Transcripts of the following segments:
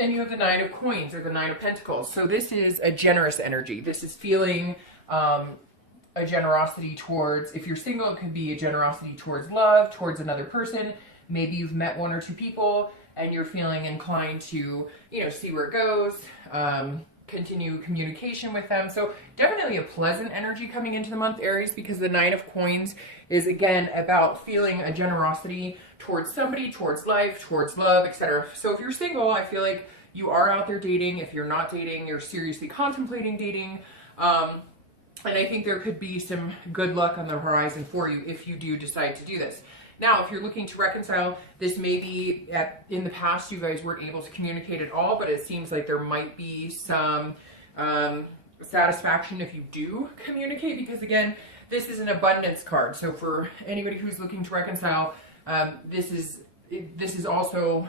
And you have the Nine of Coins or the Nine of Pentacles. So this is a generous energy. This is feeling a generosity towards, if you're single, it could be a generosity towards love, towards another person. Maybe you've met one or two people and you're feeling inclined to, you know, see where it goes, continue communication with them. So definitely a pleasant energy coming into the month, Aries, because the Nine of Coins is, again, about feeling a generosity towards somebody, towards life, towards love, etc. So if you're single, I feel like you are out there dating. If you're not dating, you're seriously contemplating dating. And I think there could be some good luck on the horizon for you if you do decide to do this. Now, if you're looking to reconcile, this may be in the past you guys weren't able to communicate at all, but it seems like there might be some satisfaction if you do communicate, because again, this is an abundance card. So for anybody who's looking to reconcile, this is also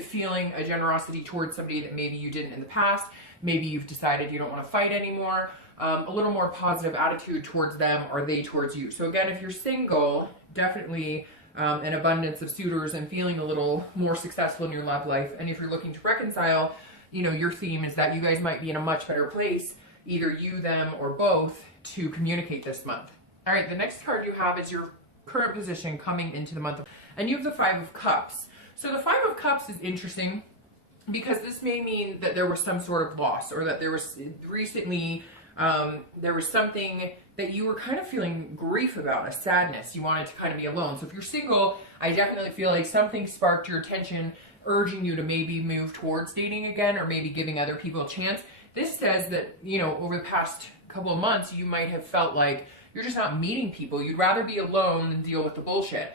feeling a generosity towards somebody that maybe you didn't in the past. Maybe you've decided you don't want to fight anymore. A little more positive attitude towards them or they towards you. So again, if you're single, definitely an abundance of suitors and feeling a little more successful in your love life. And if you're looking to reconcile, you know, your theme is that you guys might be in a much better place, either you, them, or both, to communicate this month. All right, the next card you have is your current position coming into the month. And you have the Five of Cups. So the Five of Cups is interesting because this may mean that there was some sort of loss, or that there was recently there was something that you were kind of feeling grief about, a sadness. You wanted to kind of be alone. So if you're single, I definitely feel like something sparked your attention, urging you to maybe move towards dating again, or maybe giving other people a chance. This says that, you know, over the past couple of months, you might have felt like you're just not meeting people. You'd rather be alone than deal with the bullshit.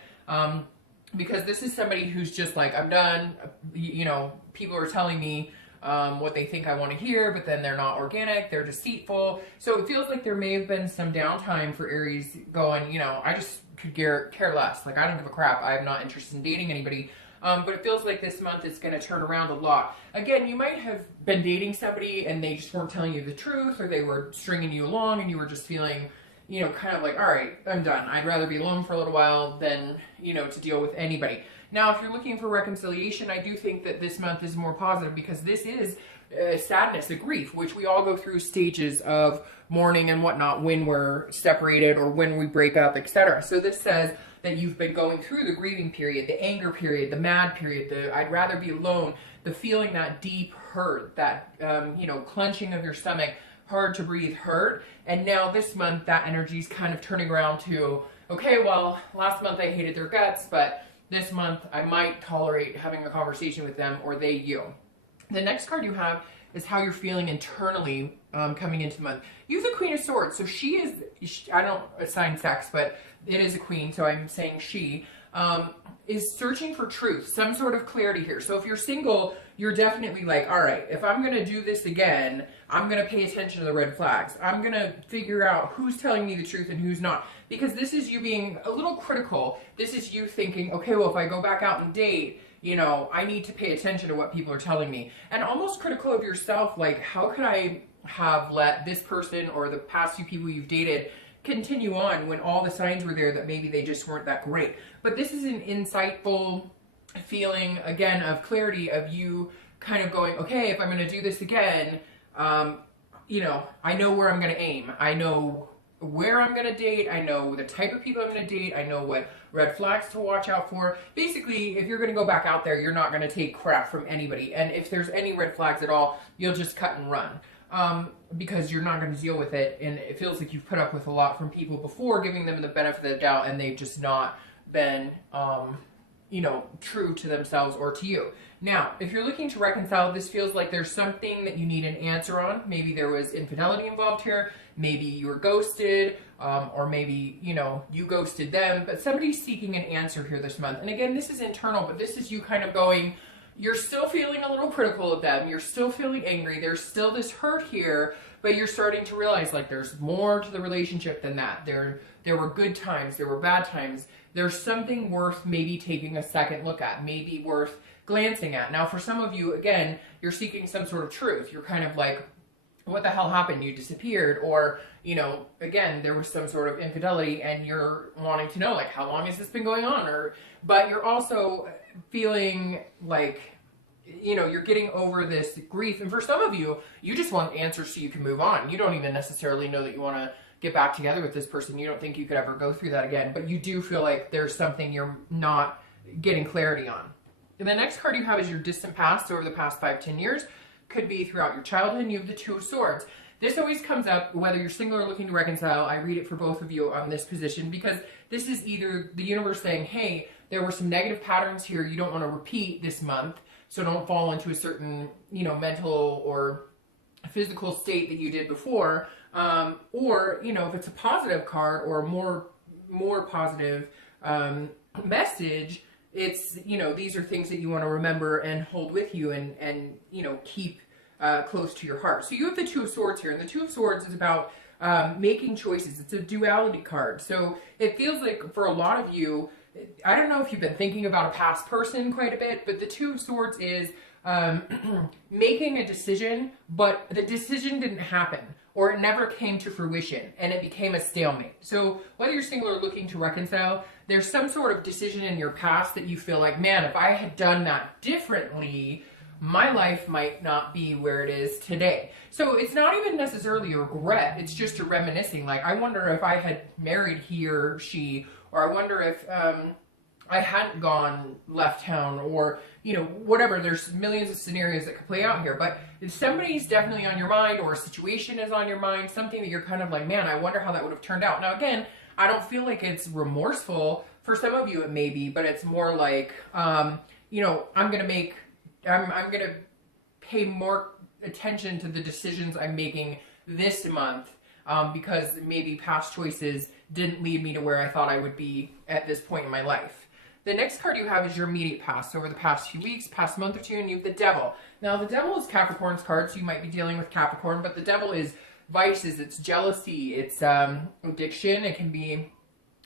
Because this is somebody who's just like, I'm done. You know, people are telling me what they think I want to hear, but then they're not organic, they're deceitful. So it feels like there may have been some downtime for Aries going, you know, I just could care less. Like, I don't give a crap. I'm not interested in dating anybody. But it feels like this month it's going to turn around a lot. Again, you might have been dating somebody and they just weren't telling you the truth, or they were stringing you along and you were just feeling, you know, kind of like, all right, I'm done. I'd rather be alone for a little while than, you know, to deal with anybody. Now, if you're looking for reconciliation, I do think that this month is more positive, because this is sadness, a grief, which we all go through stages of mourning and whatnot when we're separated or when we break up, etc. So this says that you've been going through the grieving period, the anger period, the mad period, the I'd rather be alone, the feeling that deep hurt, that, you know, clenching of your stomach, hard to breathe hurt. And now this month, that energy is kind of turning around to, okay, well, last month I hated their guts, but this month I might tolerate having a conversation with them, or they you. The next card you have is how you're feeling internally coming into the month. You have the Queen of Swords. So she is, I don't assign sex, but it is a queen, so I'm saying she is searching for truth, some sort of clarity here. So if you're single, you're definitely like, all right, if I'm going to do this again, I'm going to pay attention to the red flags. I'm going to figure out who's telling me the truth and who's not. Because this is you being a little critical. This is you thinking, okay, well, if I go back out and date, you know, I need to pay attention to what people are telling me. And almost critical of yourself, like, how could I have let this person or the past few people you've dated continue on when all the signs were there that maybe they just weren't that great. But this is an insightful feeling, again, of clarity, of you kind of going, okay, if I'm going to do this again, you know, I know where I'm going to aim. I know where I'm going to date. I know the type of people I'm going to date. I know what red flags to watch out for. Basically, if you're going to go back out there, you're not going to take crap from anybody. And if there's any red flags at all, you'll just cut and run. Because you're not going to deal with it, and it feels like you've put up with a lot from people before, giving them the benefit of the doubt, and they've just not been, you know, true to themselves or to you. Now, if you're looking to reconcile, this feels like there's something that you need an answer on. Maybe there was infidelity involved here. Maybe you were ghosted, or maybe, you know, you ghosted them, but somebody's seeking an answer here this month. And again, this is internal, but this is you kind of going, you're still feeling a little critical of them. You're still feeling angry. There's still this hurt here, but you're starting to realize, like, there's more to the relationship than that. There were good times. There were bad times. There's something worth maybe taking a second look at, maybe worth glancing at. Now, for some of you, again, you're seeking some sort of truth. You're kind of like, what the hell happened? You disappeared. Or, you know, again, there was some sort of infidelity and you're wanting to know, like, how long has this been going on? But you're also feeling like you know, you're getting over this grief. And for some of you, you just want answers so you can move on. You don't even necessarily know that you want to get back together with this person. You don't think you could ever go through that again, but you do feel like there's something you're not getting clarity on. And the next card you have is your distant past, so over the past 5-10 years. Could be throughout your childhood, and you have the Two of Swords. This always comes up whether you're single or looking to reconcile. I read it for both of you on this position because this is either the universe saying, hey, there were some negative patterns here you don't want to repeat this month, so don't fall into a certain, you know, mental or physical state that you did before. Or, you know, if it's a positive card or a more positive message, it's, you know, these are things that you want to remember and hold with you and you know, keep close to your heart. So you have the Two of Swords here, and the Two of Swords is about making choices. It's a duality card. So it feels like for a lot of you, I don't know if you've been thinking about a past person quite a bit, but the Two of Swords is making a decision, but the decision didn't happen, or it never came to fruition, and it became a stalemate. So whether you're single or looking to reconcile, there's some sort of decision in your past that you feel like, man, if I had done that differently, my life might not be where it is today. So it's not even necessarily a regret, it's just a reminiscing. Like, I wonder if I had married he or she, or I wonder if I hadn't left town, or, you know, whatever. There's millions of scenarios that could play out here, but if somebody's definitely on your mind, or a situation is on your mind, something that you're kind of like, man, I wonder how that would have turned out. Now, again, I don't feel like it's remorseful. For some of you it may be, but it's more like, you know, I'm going to pay more attention to the decisions I'm making this month, because maybe past choices didn't lead me to where I thought I would be at this point in my life. The next card you have is your immediate past, so over the past few weeks, past month or two, and you have the Devil. Now, the Devil is Capricorn's card, so you might be dealing with Capricorn, but the Devil is vices, it's jealousy, it's addiction. It can be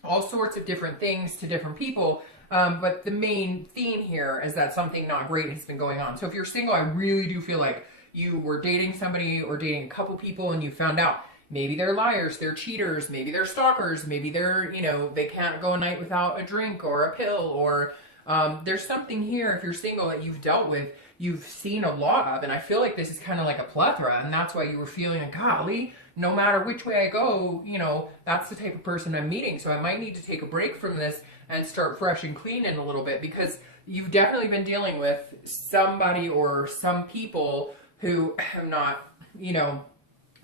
all sorts of different things to different people, but the main theme here is that something not great has been going on. So if you're single, I really do feel like you were dating somebody or dating a couple people and you found out maybe they're liars, they're cheaters, maybe they're stalkers, maybe they're, you know, they can't go a night without a drink or a pill, or there's something here, if you're single, that you've dealt with, you've seen a lot of, and I feel like this is kind of like a plethora, and that's why you were feeling like, golly, no matter which way I go, you know, that's the type of person I'm meeting, so I might need to take a break from this and start fresh and clean in a little bit, because you've definitely been dealing with somebody or some people who have not, you know,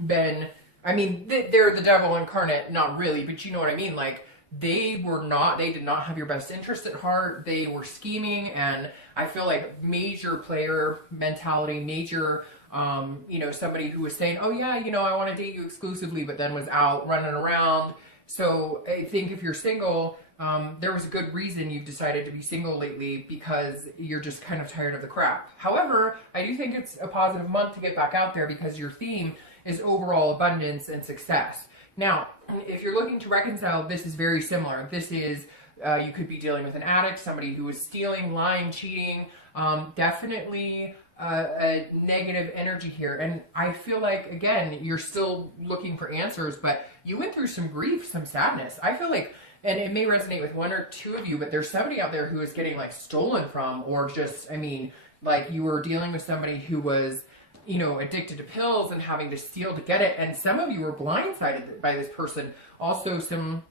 been, I mean, they're the devil incarnate, not really, but you know what I mean, like, they did not have your best interest at heart, they were scheming, and I feel like major player mentality, major, you know, somebody who was saying, oh yeah, you know, I want to date you exclusively, but then was out running around. So I think if you're single, there was a good reason you've decided to be single lately, because you're just kind of tired of the crap. However, I do think it's a positive month to get back out there, because your theme is overall abundance and success. Now, if you're looking to reconcile, this is very similar. This is, you could be dealing with an addict, somebody who is stealing, lying, cheating, definitely a negative energy here. And I feel like, again, you're still looking for answers, but you went through some grief, some sadness. I feel like, and it may resonate with one or two of you, but there's somebody out there who is getting like stolen from, or just, I mean, like you were dealing with somebody who was, you know, addicted to pills and having to steal to get it. And some of you were blindsided by this person. Also some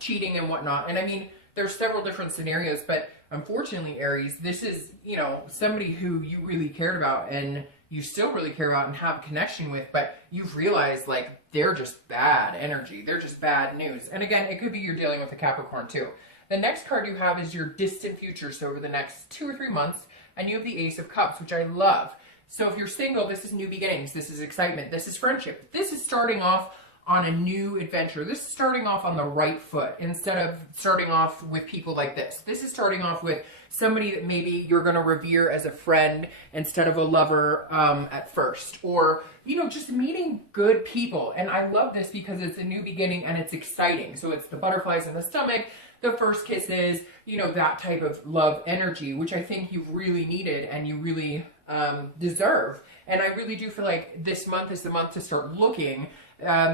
cheating and whatnot. And I mean, there's several different scenarios, but unfortunately, Aries, this is, you know, somebody who you really cared about and you still really care about and have a connection with, but you've realized like they're just bad energy. They're just bad news. And again, it could be you're dealing with a Capricorn too. The next card you have is your distant future. So over the next 2 or 3 months, and you have the Ace of Cups, which I love. So if you're single, this is new beginnings, this is excitement, this is friendship. This is starting off on a new adventure. This is starting off on the right foot instead of starting off with people like this. This is starting off with somebody that maybe you're going to revere as a friend instead of a lover at first. Or, you know, just meeting good people. And I love this because it's a new beginning and it's exciting. So it's the butterflies in the stomach, the first kisses, you know, that type of love energy, which I think you've really needed and you really deserve. And I really do feel like this month is the month to start looking,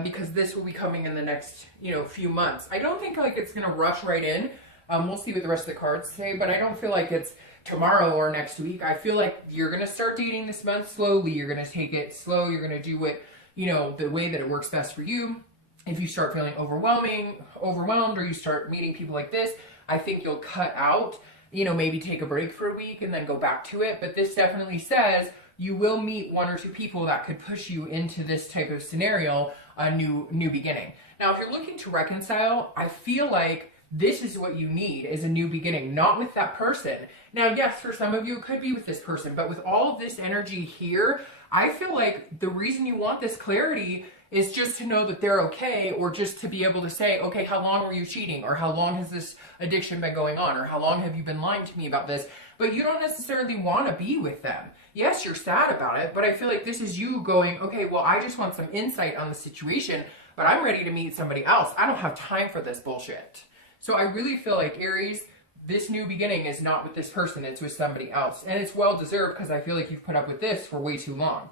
because this will be coming in the next, you know, few months. I don't think like it's going to rush right in. We'll see what the rest of the cards say, but I don't feel like it's tomorrow or next week. I feel like you're going to start dating this month slowly. You're going to take it slow. You're going to do it, the way that it works best for you. If you start feeling overwhelmed, or you start meeting people like this, I think you'll cut out, maybe take a break for a week and then go back to it. But this definitely says you will meet one or two people that could push you into this type of scenario, a new beginning. Now, if you're looking to reconcile, I feel like this is what you need, is a new beginning, not with that person. Now, yes, for some of you, it could be with this person, but with all of this energy here, I feel like the reason you want this clarity is just to know that they're okay, or just to be able to say, okay, how long were you cheating? Or how long has this addiction been going on? Or how long have you been lying to me about this? But you don't necessarily want to be with them. Yes, you're sad about it, but I feel like this is you going, okay, well, I just want some insight on the situation, but I'm ready to meet somebody else. I don't have time for this bullshit. So I really feel like, Aries, this new beginning is not with this person, it's with somebody else. And it's well deserved, because I feel like you've put up with this for way too long.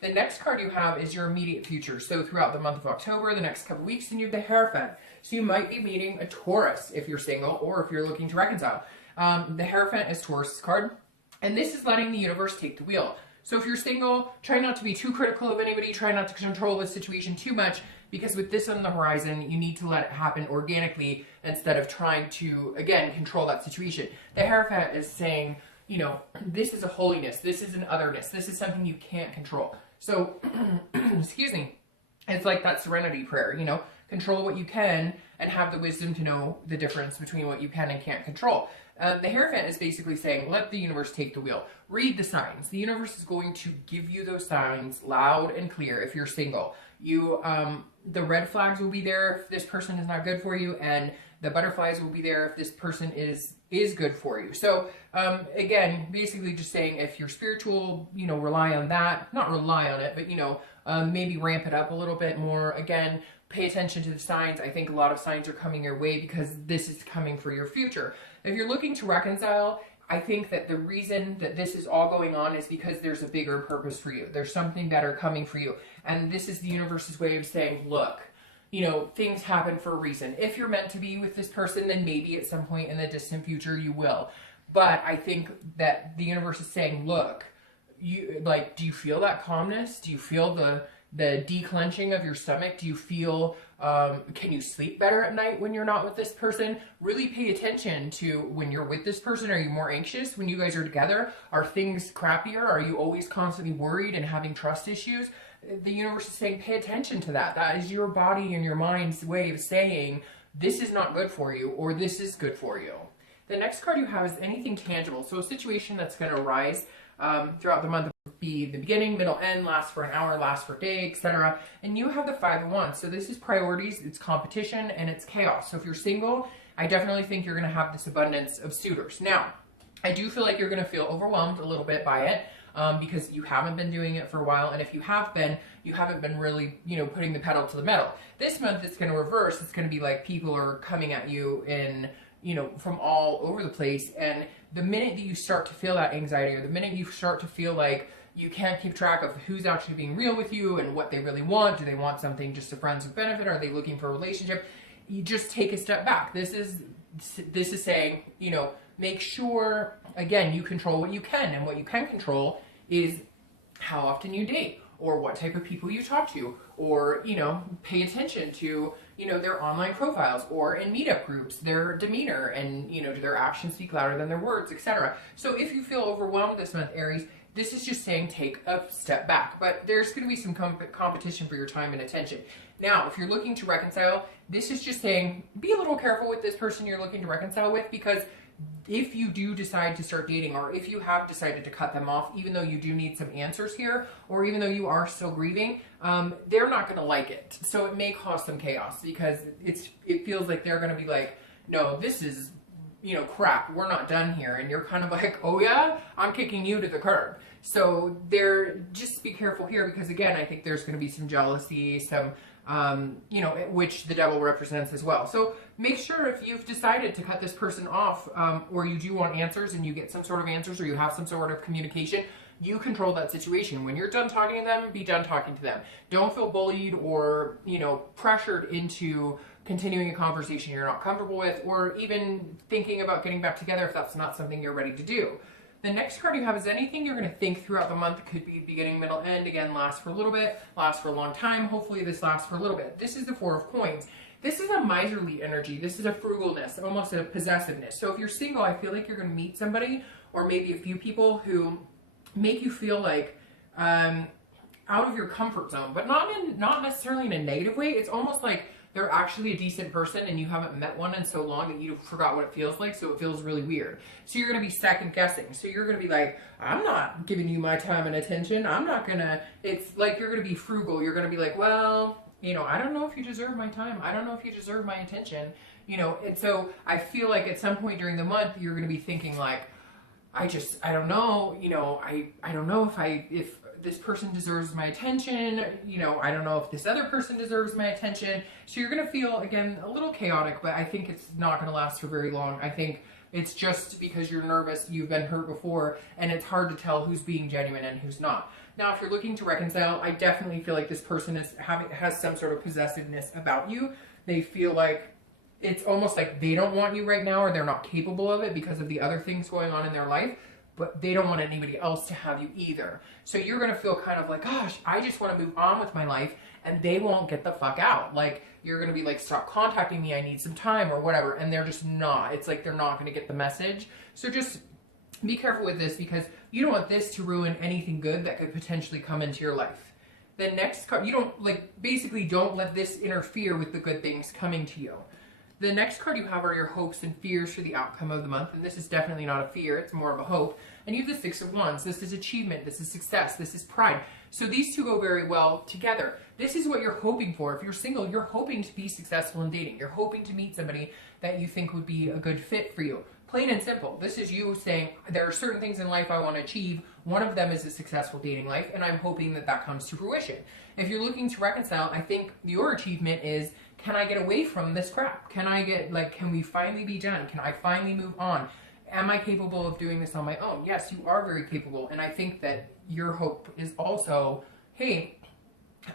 The next card you have is your immediate future. So throughout the month of October, the next couple weeks, and you have the Hierophant. So you might be meeting a Taurus if you're single, or if you're looking to reconcile. The Hierophant is Taurus' card, and this is letting the universe take the wheel. So if you're single, try not to be too critical of anybody, try not to control the situation too much, because with this on the horizon, you need to let it happen organically instead of trying to, again, control that situation. The Hierophant is saying, this is a holiness, this is an otherness, this is something you can't control. So, excuse me, it's like that serenity prayer, control what you can and have the wisdom to know the difference between what you can and can't control. The Hierophant is basically saying, let the universe take the wheel. Read the signs. The universe is going to give you those signs loud and clear if you're single. The red flags will be there if this person is not good for you, and the butterflies will be there if this person is good for you. So, again, basically just saying, if you're spiritual, rely on that. Not rely on it, but, maybe ramp it up a little bit more. Again, pay attention to the signs. I think a lot of signs are coming your way, because this is coming for your future. If you're looking to reconcile, I think that the reason that this is all going on is because there's a bigger purpose for you. There's something better coming for you. And this is the universe's way of saying, look, things happen for a reason. If you're meant to be with this person, then maybe at some point in the distant future you will. But I think that the universe is saying, look, do you feel that calmness? Do you feel the declenching of your stomach? Do you feel, can you sleep better at night when you're not with this person? Really pay attention to when you're with this person. Are you more anxious when you guys are together? Are things crappier? Are you always constantly worried and having trust issues? The universe is saying, pay attention to that. That is your body and your mind's way of saying, this is not good for you, or this is good for you. The next card you have is anything tangible. So a situation that's going to arise throughout the month, be the beginning, middle, end, last for an hour, last for a day, etc. And you have the Five of Wands. So this is priorities, it's competition, and it's chaos. So if you're single, I definitely think you're going to have this abundance of suitors. Now, I do feel like you're going to feel overwhelmed a little bit by it, because you haven't been doing it for a while. And if you have been, you haven't been really, putting the pedal to the metal. This month, it's going to reverse. It's going to be like people are coming at you in, from all over the place. And the minute that you start to feel that anxiety, or the minute you start to feel like you can't keep track of who's actually being real with you and what they really want, do they want something just a friends with benefit? Are they looking for a relationship? You just take a step back. This is saying, make sure, again, you control what you can, and what you can control is how often you date, or what type of people you talk to, or, pay attention to, their online profiles, or in meetup groups, their demeanor, and, do their actions speak louder than their words, etc. So if you feel overwhelmed this month, Aries, this is just saying take a step back, but there's going to be some competition for your time and attention. Now, if you're looking to reconcile, this is just saying be a little careful with this person you're looking to reconcile with, because if you do decide to start dating, or if you have decided to cut them off, even though you do need some answers here, or even though you are still grieving, they're not going to like it. So it may cause some chaos, because it feels like they're going to be like, no, this is, crap, we're not done here. And you're kind of like, oh yeah, I'm kicking you to the curb. So just be careful here, because again, I think there's going to be some jealousy, some, which the devil represents as well. So make sure, if you've decided to cut this person off, or you do want answers and you get some sort of answers, or you have some sort of communication, you control that situation. When you're done talking to them, be done talking to them. Don't feel bullied or, pressured into continuing a conversation you're not comfortable with, or even thinking about getting back together if that's not something you're ready to do. The next card you have is anything you're going to think throughout the month. It could be beginning, middle, end. Again, lasts for a little bit, lasts for a long time. Hopefully this lasts for a little bit. This is the Four of Coins. This is a miserly energy. This is a frugalness, almost a possessiveness. So if you're single, I feel like you're going to meet somebody or maybe a few people who make you feel like out of your comfort zone, but not necessarily in a negative way. It's almost like they're actually a decent person and you haven't met one in so long that you forgot what it feels like, so it feels really weird. So you're going to be second guessing. So you're going to be like, I'm not giving you my time and attention. I'm not going to, it's like you're going to be frugal. You're going to be like, well, you know, I don't know if you deserve my time. I don't know if you deserve my attention. You know, and so I feel like at some point during the month, you're going to be thinking like, I don't know, you know, I don't know if this person deserves my attention, you know, I don't know if this other person deserves my attention. So you're going to feel, again, a little chaotic, but I think it's not going to last for very long. I think it's just because you're nervous, you've been hurt before, and it's hard to tell who's being genuine and who's not. Now, if you're looking to reconcile, I definitely feel like this person has some sort of possessiveness about you. They feel like it's almost like they don't want you right now, or they're not capable of it because of the other things going on in their life, but they don't want anybody else to have you either. So you're going to feel kind of like, gosh, I just want to move on with my life, and they won't get the fuck out. Like, you're going to be like, stop contacting me, I need some time or whatever, and they're just not. It's like they're not going to get the message. So just be careful with this, because you don't want this to ruin anything good that could potentially come into your life. The next card, you don't, like, basically don't let this interfere with the good things coming to you. The next card you have are your hopes and fears for the outcome of the month, and this is definitely not a fear, it's more of a hope. And you have the Six of Wands. This is achievement, this is success, this is pride. So these two go very well together. This is what you're hoping for. If you're single, you're hoping to be successful in dating. You're hoping to meet somebody that you think would be a good fit for you. Plain and simple. This is you saying, there are certain things in life I want to achieve. One of them is a successful dating life, and I'm hoping that that comes to fruition. If you're looking to reconcile, I think your achievement is, can I get away from this crap? Can I get, like, can we finally be done? Can I finally move on? Am I capable of doing this on my own? Yes, you are very capable. And I think that your hope is also, hey,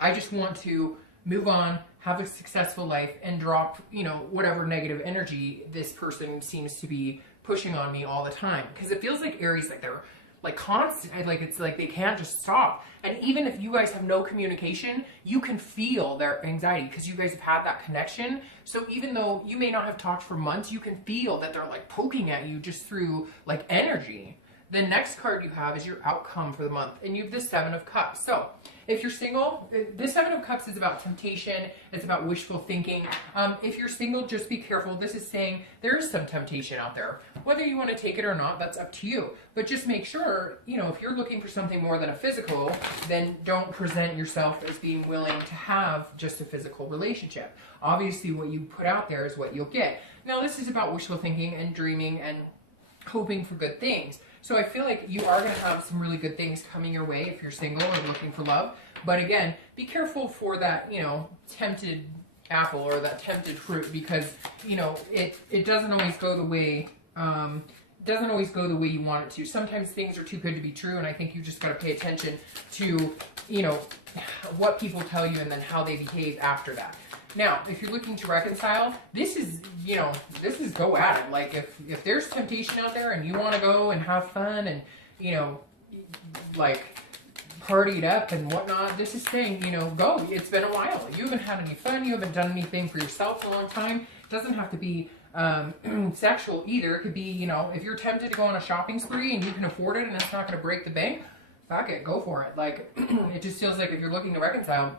I just want to move on, have a successful life, and drop, you know, whatever negative energy this person seems to be pushing on me all the time. Because it feels like Aries, like they're like constant, like it's like they can't just stop. And even if you guys have no communication, you can feel their anxiety because you guys have had that connection. So even though you may not have talked for months, you can feel that they're like poking at you just through like energy. The next card you have is your outcome for the month, and you have the Seven of Cups. So if you're single, the Seven of Cups is about temptation. It's about wishful thinking. If you're single, just be careful. This is saying there is some temptation out there. Whether you want to take it or not, that's up to you. But just make sure, you know, if you're looking for something more than a physical, then don't present yourself as being willing to have just a physical relationship. Obviously, what you put out there is what you'll get. Now, this is about wishful thinking and dreaming and hoping for good things. So I feel like you are going to have some really good things coming your way if you're single and looking for love. But again, be careful for that, you know, tempted apple or that tempted fruit, because, you know, it doesn't always go the way you want it to. Sometimes things are too good to be true, and I think you just got to pay attention to, you know, what people tell you and then how they behave after that. Now, if you're looking to reconcile, this is, you know, this is go at it. Like, if there's temptation out there and you want to go and have fun and, you know, like, party it up and whatnot, this is saying, you know, go. It's been a while. You haven't had any fun. You haven't done anything for yourself in a long time. It doesn't have to be sexual either. It could be, you know, if you're tempted to go on a shopping spree and you can afford it and it's not going to break the bank, fuck it, go for it. Like, it just feels like if you're looking to reconcile,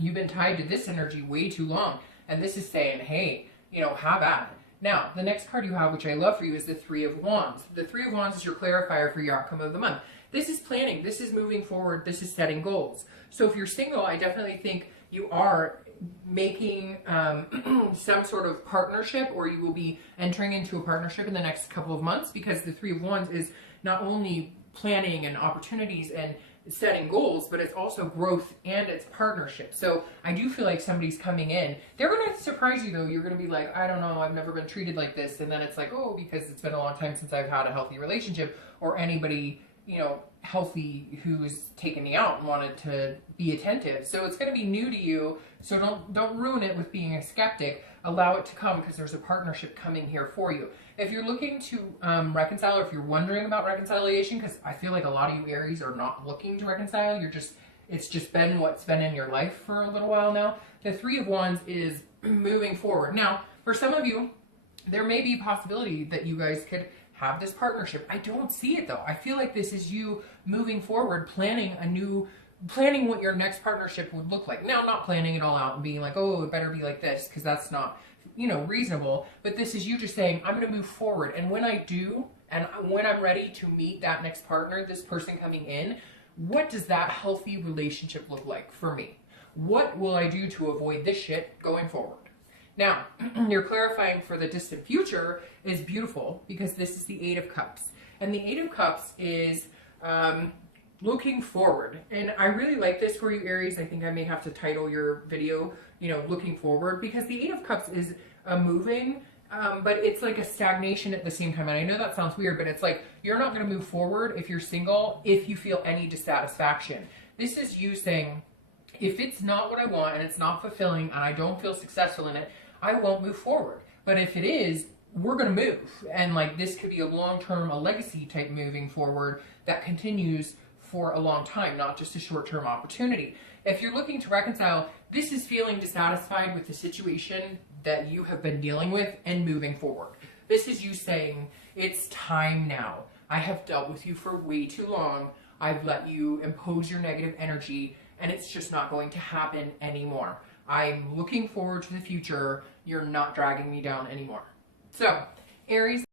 you've been tied to this energy way too long. And this is saying, hey, you know, have at it. Now, the next card you have, which I love for you, is the Three of Wands. The Three of Wands is your clarifier for your outcome of the month. This is planning. This is moving forward. This is setting goals. So if you're single, I definitely think you are making some sort of partnership, or you will be entering into a partnership in the next couple of months, because the Three of Wands is not only planning and opportunities and setting goals, but it's also growth and it's partnership. So I do feel like somebody's coming in. They're going to surprise you though. You're going to be like, I don't know, I've never been treated like this. And then it's like, oh, because it's been a long time since I've had a healthy relationship, or anybody, you know, healthy who's taken me out and wanted to be attentive. So it's going to be new to you. So don't ruin it with being a skeptic. Allow it to come, because there's a partnership coming here for you. If you're looking to reconcile, or if you're wondering about reconciliation, because I feel like a lot of you Aries are not looking to reconcile. It's just been what's been in your life for a little while now. The Three of Wands is moving forward. Now, for some of you, there may be a possibility that you guys could have this partnership. I don't see it though. I feel like this is you moving forward, planning what your next partnership would look like. Now, not planning it all out and being like, oh, it better be like this, because that's not, reasonable. But this is you just saying, I'm going to move forward. And when I do, and when I'm ready to meet that next partner, this person coming in, what does that healthy relationship look like for me? What will I do to avoid this shit going forward? Now, you're clarifying for the distant future is beautiful, because this is the Eight of Cups. And the Eight of Cups is looking forward. And I really like this for you, Aries. I think I may have to title your video, looking forward, because the Eight of Cups is moving, but it's like a stagnation at the same time. And I know that sounds weird, but it's like you're not going to move forward if you're single, if you feel any dissatisfaction. This is you saying, if it's not what I want and it's not fulfilling and I don't feel successful in it, I won't move forward. But if it is, we're going to move. And like this could be a long-term, a legacy type moving forward that continues for a long time, not just a short-term opportunity. If you're looking to reconcile, this is feeling dissatisfied with the situation that you have been dealing with and moving forward. This is you saying, it's time now. I have dealt with you for way too long. I've let you impose your negative energy, and it's just not going to happen anymore. I'm looking forward to the future. You're not dragging me down anymore. So, Aries,